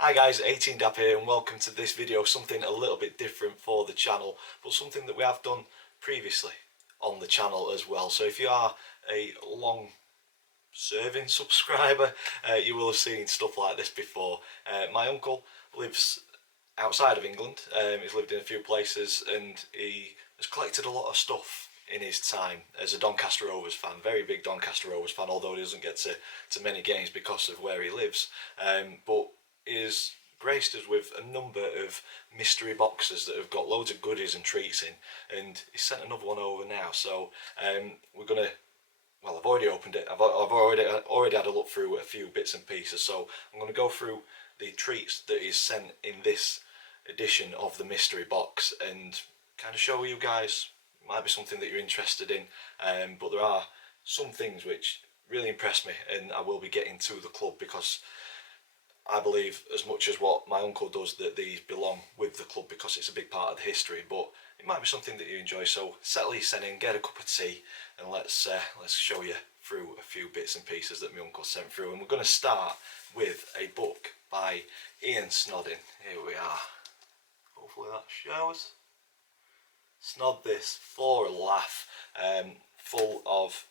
Hi guys, 18dap here and welcome to this video, something a little bit different for the channel, but something that we have done previously on the channel as well. So if you are a long serving subscriber, you will have seen stuff like this before. My uncle lives outside of England, he's lived in a few places and he has collected a lot of stuff in his time as a Doncaster Rovers fan, very big Doncaster Rovers fan, although he doesn't get to many games because of where he lives. But is graced us with a number of mystery boxes that have got loads of goodies and treats in, and he sent another one over now. So we're gonna, well, I've already opened it. I've already had a look through a few bits and pieces. So I'm going to go through the treats that he's sent in this edition of the mystery box and kind of show you guys. Might be something that you're interested in, but there are some things which really impressed me, and I will be getting to the club because I believe, as much as what my uncle does, that these belong with the club because it's a big part of the history. But it might be something that you enjoy. So settle yourself in, get a cup of tea, and let's show you through a few bits and pieces that my uncle sent through. And we're going to start with a book by Ian Snodding. Here we are. Hopefully that shows. Snod this for a laugh, full of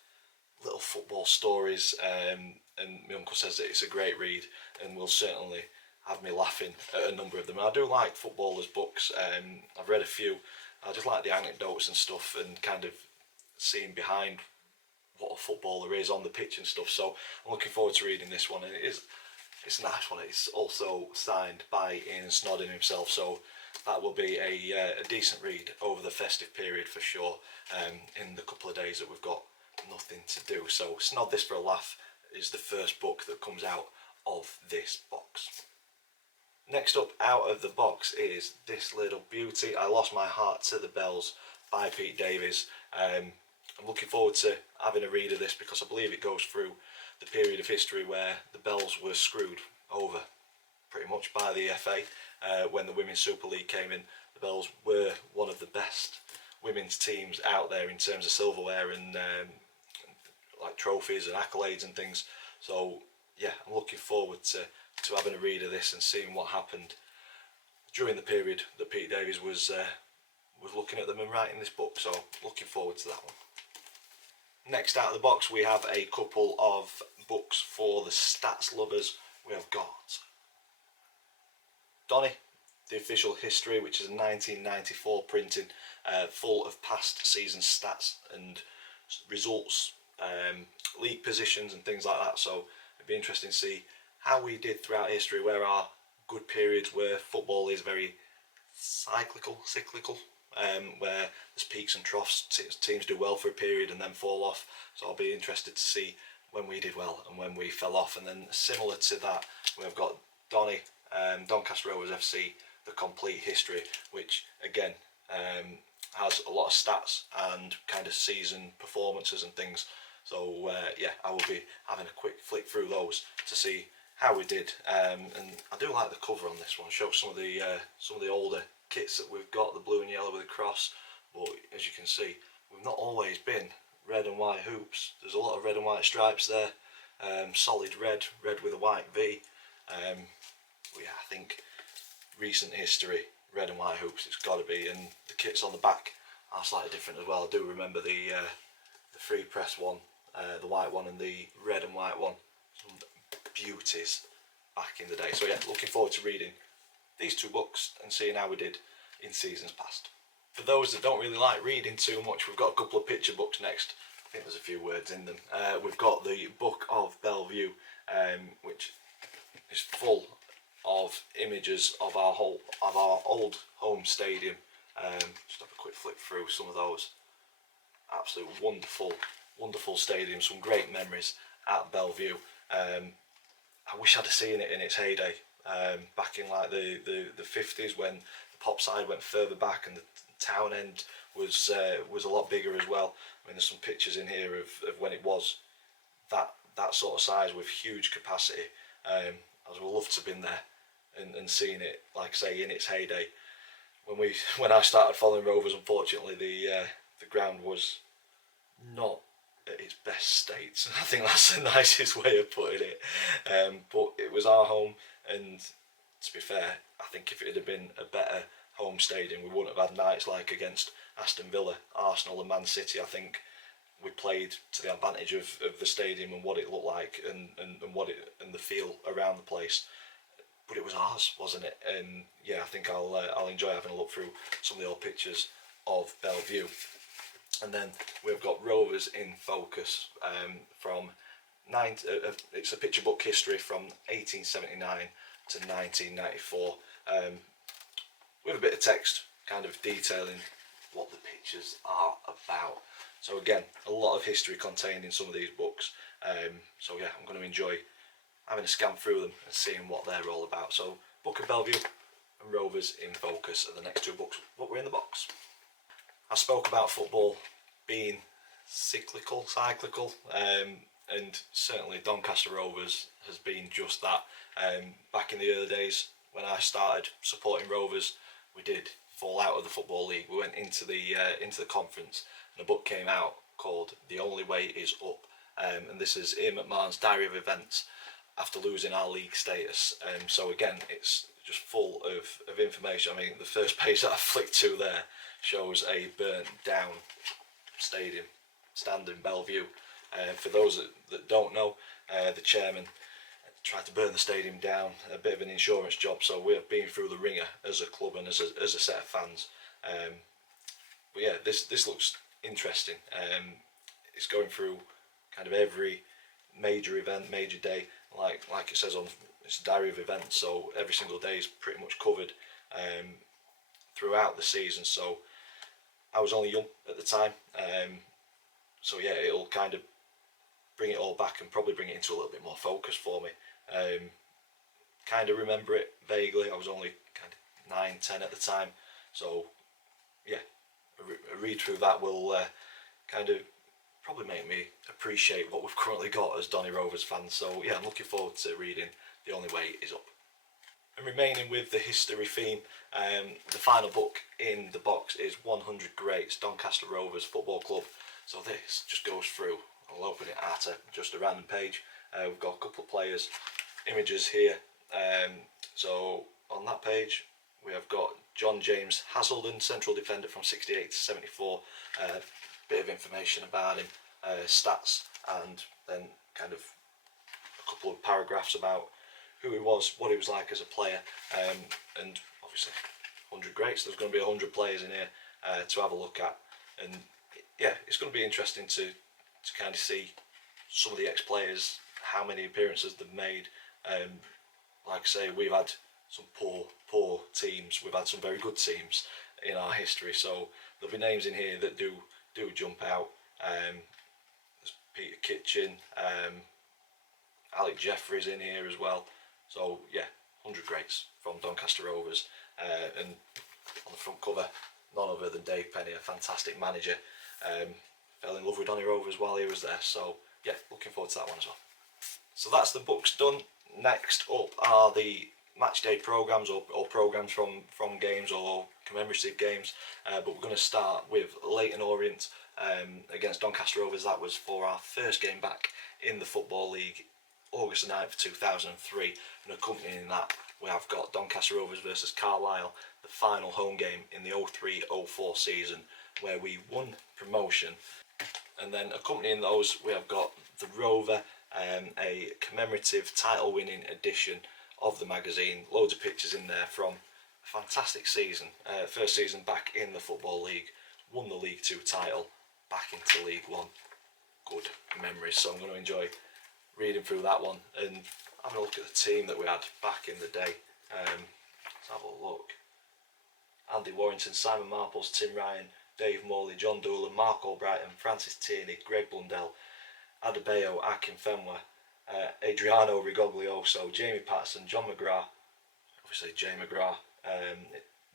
little football stories, and my uncle says that it's a great read and will certainly have me laughing at a number of them. I do like footballers' books. I've read a few. I just like the anecdotes and stuff and kind of seeing behind what a footballer is on the pitch and stuff. So I'm looking forward to reading this one, and it's a nice one. It's also signed by Ian Snodding himself, so that will be a decent read over the festive period for sure, in the couple of days that we've got nothing to do. So Snod This for a Laugh is the first book that comes out of this box. Next up out of the box is this little beauty, I Lost My Heart to the Bells by Pete Davies. I'm looking forward to having a read of this because I believe it goes through the period of history where the Bells were screwed over pretty much by the FA. When the Women's Super League came in, the Bells were one of the best women's teams out there in terms of silverware and like trophies and accolades and things. So yeah, I'm looking forward to having a read of this and seeing what happened during the period that Pete Davies was looking at them and writing this book. So looking forward to that one. Next out of the box we have a couple of books for the stats lovers. We have got Donny, the Official History, which is a 1994 printing, full of past season stats and results, league positions and things like that. So it'd be interesting to see how we did throughout history, where our good periods where football is very cyclical, where there's peaks and troughs, teams do well for a period and then fall off. So I'll be interested to see when we did well and when we fell off. And then similar to that, we've got Donny, Doncaster Rovers FC, the complete history, which again has a lot of stats and kind of season performances and things. So yeah, I will be having a quick flick through those to see how we did. And I do like the cover on this one. Shows some of the older kits that we've got, the blue and yellow with the cross. But as you can see, we've not always been red and white hoops. There's a lot of red and white stripes there. Solid red with a white V. But yeah, I think recent history, red and white hoops, it's got to be. And the kits on the back are slightly different as well. I do remember the free press one, the white one, and the red and white one. Some beauties back in the day. So yeah, looking forward to reading these two books and seeing how we did in seasons past. For those that don't really like reading too much, we've got a couple of picture books next. I think there's a few words in them. We've got the Book of Bellevue, which is full of images of our old home stadium. Just have a quick flick through some of those. Absolute wonderful stadium, some great memories at Bellevue. I wish I'd have seen it in its heyday, back in like the 50s, when the pop side went further back and the town end was a lot bigger as well. I mean, there's some pictures in here of when it was that sort of size with huge capacity. I would love to have been there and seen it, like I say, in its heyday. When I started following Rovers, unfortunately the ground was not at its best state. I think that's the nicest way of putting it. But it was our home, and to be fair, I think if it had been a better home stadium, we wouldn't have had nights like against Aston Villa, Arsenal and Man City. I think we played to the advantage of the stadium and what it looked like, and what it and the feel around the place. But it was ours, wasn't it? And yeah, I think I'll enjoy having a look through some of the old pictures of Bellevue. And then we've got Rovers in focus from it's a picture book history from 1879 to 1994, with a bit of text kind of detailing what the pictures are about. So again, a lot of history contained in some of these books. So yeah, I'm going to enjoy having a scan through them and seeing what they're all about. So Book of Bellevue and Rovers in focus are the next two books what were in the box. I spoke about football being cyclical, and certainly Doncaster Rovers has been just that. Back in the early days when I started supporting Rovers, we did fall out of the Football League. We went into the conference, and a book came out called The Only Way Is Up, and this is Ian McMahon's diary of events after losing our league status. So again, it's just full of information. I mean, the first page that I flicked to there shows a burnt down stadium stand in Bellevue. For those that don't know, the chairman tried to burn the stadium down, a bit of an insurance job, so we have been through the ringer as a club and as a set of fans. But yeah, this looks interesting. It's going through kind of every major event, major day, like it says on it's a diary of events, so every single day is pretty much covered throughout the season. So I was only young at the time, so yeah, it'll kind of bring it all back and probably bring it into a little bit more focus for me. Kind of remember it vaguely. I was only kind of 9, 10 at the time, so yeah, a read through that will kind of probably make me appreciate what we've currently got as Donny Rovers fans. So yeah, I'm looking forward to reading The Only Way Is Up. And remaining with the history theme, the final book in the box is 100 Greats, Doncaster Rovers Football Club. So this just goes through. I'll open it at just a random page. We've got a couple of players' images here. So on that page we have got John James Hazelden, central defender from 68 to 74. Bit of information about him, stats, and then kind of a couple of paragraphs about who he was, what he was like as a player, and obviously 100 greats. There's going to be 100 players in here to have a look at, and yeah, it's going to be interesting to kind of see some of the ex-players, how many appearances they've made. Like I say, we've had some poor teams, we've had some very good teams in our history, so there'll be names in here that do jump out. There's Peter Kitchen, Alec Jeffreys in here as well. So yeah, 100 greats from Doncaster Rovers, and on the front cover, none other than Dave Penny, a fantastic manager. Fell in love with Donny Rovers while he was there, so yeah, looking forward to that one as well. So that's the books done. Next up are the match day programmes, or programmes from games or commemorative games, but we're going to start with Leyton Orient against Doncaster Rovers. That was for our first game back in the Football League, August 9th 2003, and accompanying that we have got Doncaster Rovers versus Carlisle, the final home game in the 03-04 season, where we won promotion. And then accompanying those we have got the Rover, a commemorative title winning edition of the magazine, loads of pictures in there from a fantastic season, first season back in the Football League, won the League 2 title, back into League 1, good memories. So I'm going to enjoy reading through that one and having a look at the team that we had back in the day. Let's have a look. Andy Warrington, Simon Marples, Tim Ryan, Dave Morley, John Doolan, Mark Albrighton, Francis Tierney, Greg Blundell, Adebayo, Akin Fenwa, Adriano Rigoglio, so Jamie Patterson, John McGrath, obviously Jay McGrath,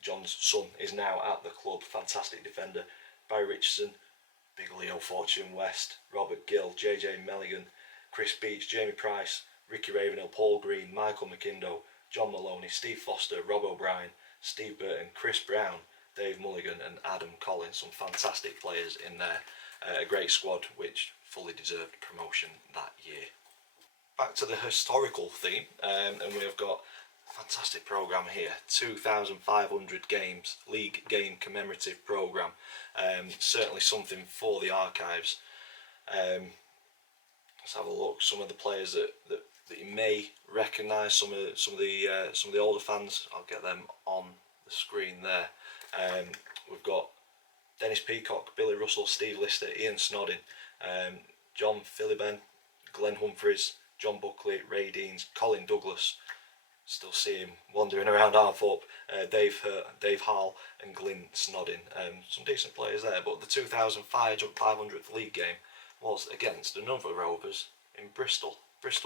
John's son, is now at the club, fantastic defender, Barry Richardson, Big Leo Fortune West, Robert Gill, JJ Melligan, Chris Beach, Jamie Price, Ricky Ravenhill, Paul Green, Michael McIndo, John Maloney, Steve Foster, Rob O'Brien, Steve Burton, Chris Brown, Dave Mulligan and Adam Collins. Some fantastic players in there, a great squad which fully deserved promotion that year. Back to the historical theme, and we have got fantastic programme here. 2,500 games, league game commemorative programme. Certainly something for the archives. Let's have a look. Some of the players that you may recognise. Some of the older fans. I'll get them on the screen there. We've got Dennis Peacock, Billy Russell, Steve Lister, Ian Snodding, John Philibben, Glenn Humphreys, John Buckley, Ray Deans, Colin Douglas. Still see him wandering around Arthorpe. Dave Hall and Glyn Snodding. Some decent players there, but the 2,500th league game was against another Rovers in Bristol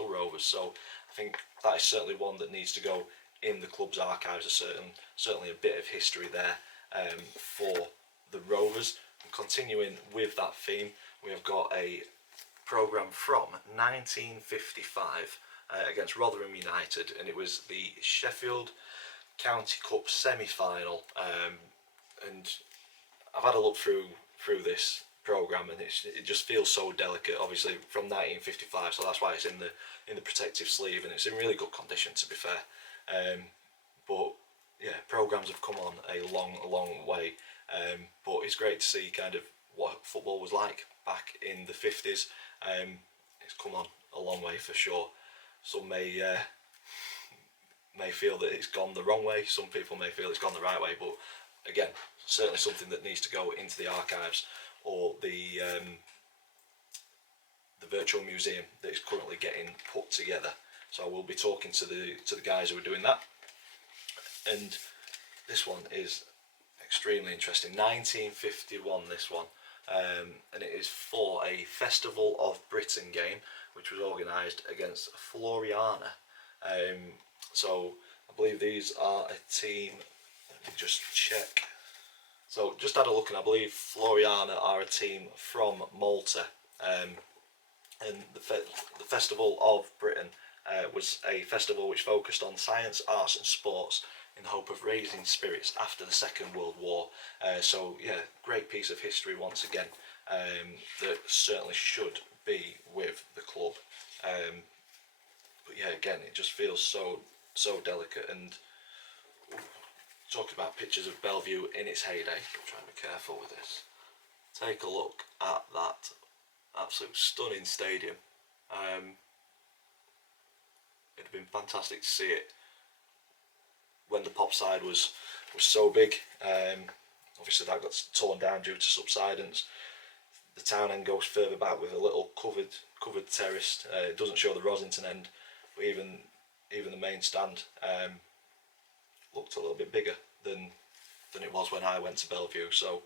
Rovers. So I think that is certainly one that needs to go in the club's archives. Certainly a bit of history there for the Rovers. And continuing with that theme, we have got a programme from 1955 against Rotherham United, and it was the Sheffield County Cup semi-final. And I've had a look through this programme, and it just feels so delicate. Obviously from 1955, so that's why it's in the protective sleeve, and it's in really good condition, to be fair. But yeah, programmes have come on a long way. But it's great to see kind of what football was like back in the 50s. It's come on a long way for sure. Some may feel that it's gone the wrong way. Some people may feel it's gone the right way. But again, certainly something that needs to go into the archives or the virtual museum that is currently getting put together. So we'll be talking to the guys who are doing that. And this one is extremely interesting. 1951, this one. And it is for a Festival of Britain game, which was organised against Floriana. So I believe these are a team. Let me just check. So just had a look, and I believe Floriana are a team from Malta. And the Festival of Britain was a festival which focused on science, arts and sports in the hope of raising spirits after the Second World War. So yeah, great piece of history once again, that certainly should be with the club. But yeah, again, it just feels so delicate. And talking about pictures of Bellevue in its heyday, I'm trying to be careful with this. Take a look at that absolute stunning stadium. It'd have been fantastic to see it when the pop side was so big. Obviously that got torn down due to subsidence. The town end goes further back with a little covered terrace. It doesn't show the Rosington end, but even the main stand looked a little bit bigger than it was when I went to Bellevue. So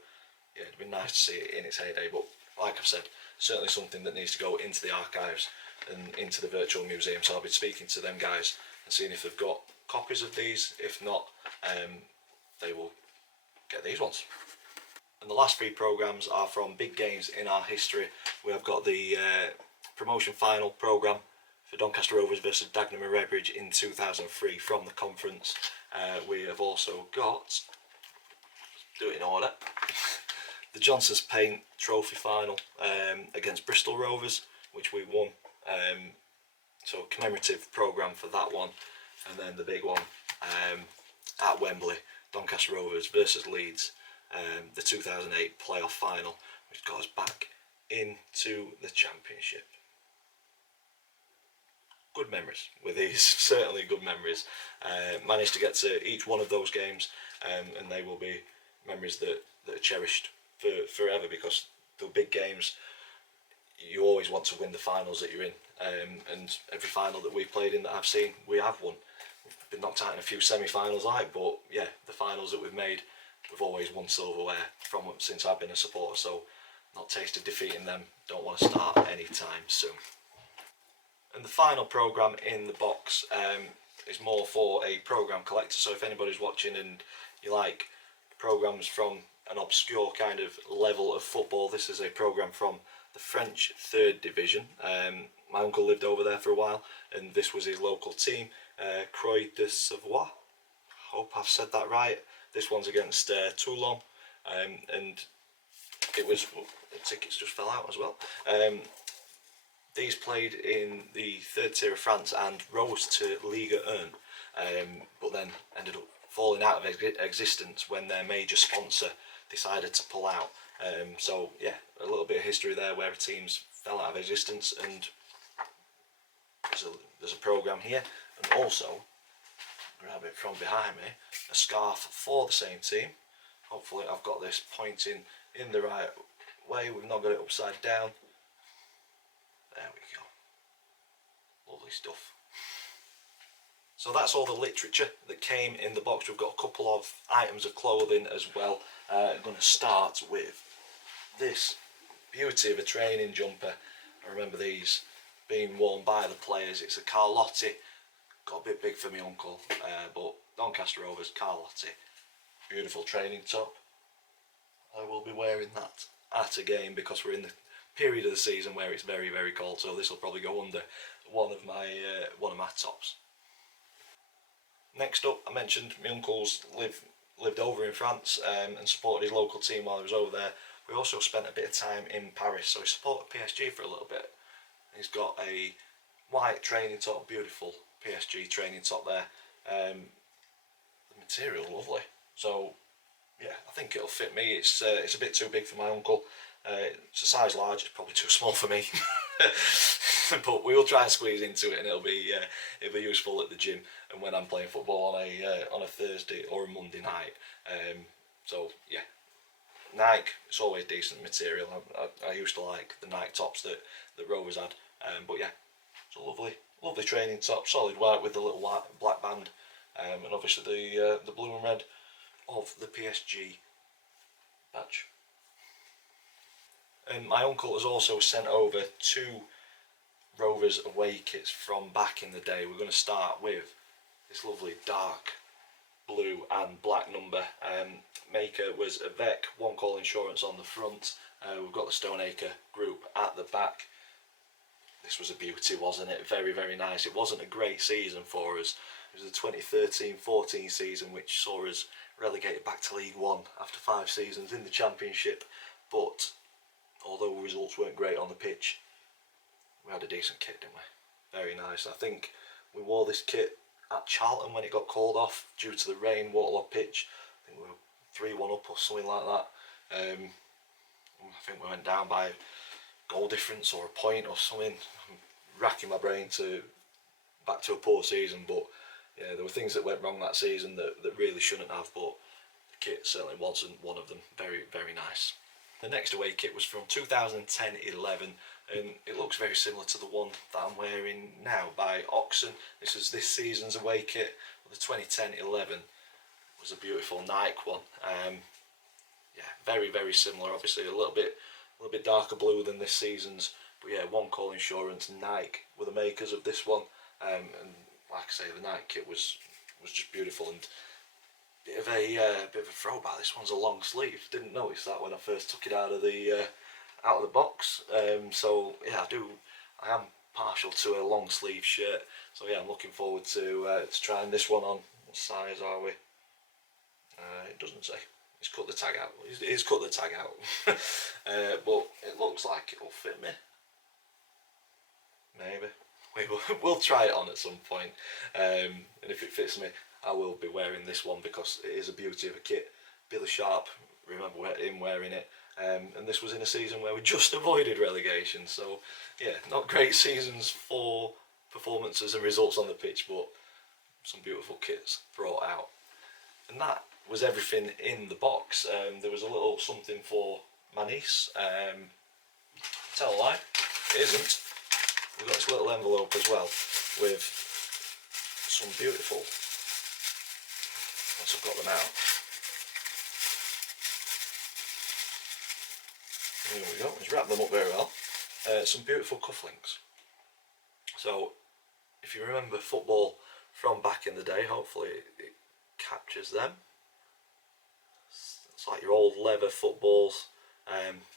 yeah, it'd be nice to see it in its heyday. But like I've said, certainly something that needs to go into the archives and into the virtual museum. So I'll be speaking to them guys and seeing if they've got copies of these. If not, they will get these ones. And the last three programmes are from big games in our history. We have got the promotion final programme for Doncaster Rovers versus Dagenham and Redbridge in 2003 from the conference. We have also got, do it in order, the Johnson's Paint Trophy final against Bristol Rovers, which we won. So commemorative programme for that one. And then the big one at Wembley, Doncaster Rovers versus Leeds, the 2008 playoff final, which got us back into the championship. Good memories with these, certainly good memories. Managed to get to each one of those games, and they will be memories that are cherished forever, because the big games, you always want to win the finals that you're in, and every final that we've played in that I've seen, we have won. We've been knocked out in a few semi-finals, but yeah, the finals that we've made, we've always won silverware from since I've been a supporter. So not tasted defeating them, don't want to start anytime soon. And the final programme in the box is more for a programme collector. So if anybody's watching and you like programmes from an obscure kind of level of football, this is a programme from the French 3rd Division. My uncle lived over there for a while, and this was his local team, Croix de Savoie. Hope I've said that right. This one's against Toulon, and it was, the tickets just fell out as well. These played in the 3rd tier of France and rose to Ligue 1 but then ended up falling out of existence when their major sponsor decided to pull out. So yeah, a little bit of history there where teams fell out of existence, and there's a program here, and also grab it from behind me, a scarf for the same team. Hopefully I've got this pointing in the right way, we've not got it upside down. There we go, lovely stuff. So that's all the literature that came in the box. We've got a couple of items of clothing as well. I'm going to start with this beauty of a training jumper. I remember these being worn by the players. It's a Carlotti, got a bit big for my uncle, but Doncaster Rovers Carlotti. Beautiful training top. I will be wearing that at a game because we're in the period of the season where it's very, very cold, so this will probably go under one of my tops. Next up, I mentioned my uncle's lived over in France and supported his local team while he was over there. We also spent a bit of time in Paris, so he supported PSG for a little bit. He's got a white training top, beautiful PSG training top there. The material lovely, so yeah, I think it'll fit me. It's a bit too big for my uncle. It's a size large. It's probably too small for me, but we'll try and squeeze into it, and it'll be useful at the gym and when I'm playing football on a Thursday or a Monday night. So yeah, Nike. It's always decent material. I used to like the Nike tops that Rovers had, but yeah, it's a lovely training top, solid white with the little white black band, and obviously the blue and red of the PSG badge. And my uncle has also sent over 2 Rovers away kits from back in the day. We're going to start with this lovely dark blue and black number. Maker was Avec, One Call Insurance on the front. We've got the Stoneacre group at the back. This was a beauty, wasn't it? Very, very nice. It wasn't a great season for us. It was the 2013-14 season which saw us relegated back to League One after 5 seasons in the Championship. But although results weren't great on the pitch, we had a decent kit, didn't we? Very nice. I think we wore this kit at Charlton when it got called off due to the rain, waterlogged pitch. I think we were 3-1 up or something like that. I think we went down by goal difference or a point or something. I'm racking my brain back to a poor season, but yeah, there were things that went wrong that season that really shouldn't have, but the kit certainly wasn't one of them. Very, very nice. The next away kit was from 2010-11, and it looks very similar to the one that I'm wearing now by Oxen. This is this season's away kit. The 2010-11 was a beautiful Nike one. Yeah, very, very similar. Obviously a little bit darker blue than this season's, but yeah, One Call Insurance, Nike were the makers of this one, and like I say, the Nike kit was just beautiful, and bit of a throwback. This one's a long sleeve. Didn't notice that when I first took it out of the box. So yeah, I am partial to a long sleeve shirt. So yeah, I'm looking forward to trying this one on. What size are we? It doesn't say. It's cut the tag out. It's cut the tag out. But it looks like it'll fit me. Maybe. We'll try it on at some point. And if it fits me, I will be wearing this one because it is a beauty of a kit. Billy Sharp, remember him wearing it. And this was in a season where we just avoided relegation. So yeah, not great seasons for performances and results on the pitch, but some beautiful kits brought out. And that was everything in the box. There was a little something for my niece. Tell a lie, it isn't. We've got this little envelope as well with some beautiful, once I've got them out, here we go, let's wrap them up very well. Some beautiful cufflinks. So if you remember football from back in the day, hopefully it captures them. It's like your old leather footballs,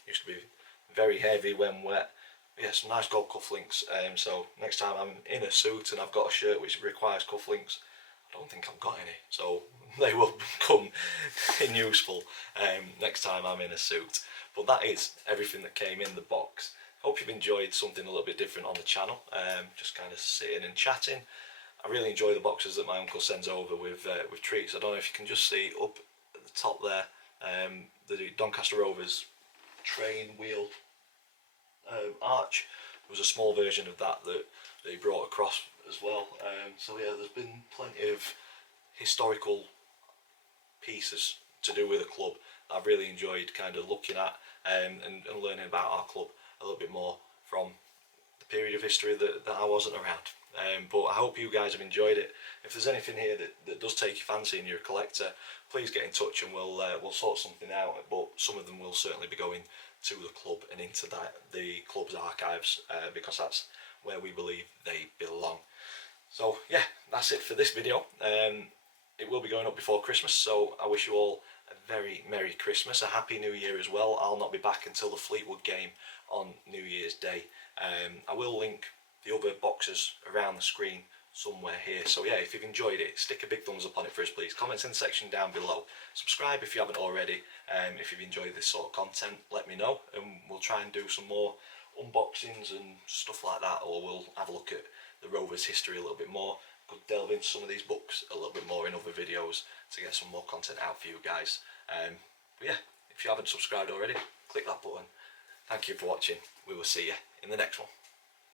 used to be very heavy when wet. Yeah, some nice gold cufflinks. So next time I'm in a suit and I've got a shirt which requires cufflinks, I don't think I've got any, so they will come in useful next time I'm in a suit. But that is everything that came in the box. Hope you've enjoyed something a little bit different on the channel, just kind of sitting and chatting. I really enjoy the boxes that my uncle sends over with treats. I don't know if you can just see up at the top there, the Doncaster Rovers train wheel arch. There was a small version of that that they brought across as well. So yeah, there's been plenty of historical pieces to do with the club that I've really enjoyed kind of looking at, and learning about our club a little bit more from the period of history that I wasn't around. But I hope you guys have enjoyed it. If there's anything here that does take your fancy and you're a collector, please get in touch and we'll sort something out. But some of them will certainly be going to the club and into the club's archives, because that's where we believe they belong. So yeah, that's it for this video. It will be going up before Christmas, so I wish you all a very Merry Christmas, a Happy New Year as well. I'll not be back until the Fleetwood game on New Year's Day. I will link the other boxes around the screen somewhere here. So yeah, if you've enjoyed it, stick a big thumbs up on it for us please. Comments in the section down below. Subscribe if you haven't already. If you've enjoyed this sort of content, let me know, and we'll try and do some more unboxings and stuff like that, or we'll have a look at the Rovers history a little bit more. Could delve into some of these books a little bit more in other videos to get some more content out for you guys. But yeah, if you haven't subscribed already, click that button. Thank you for watching. We will see you in the next one.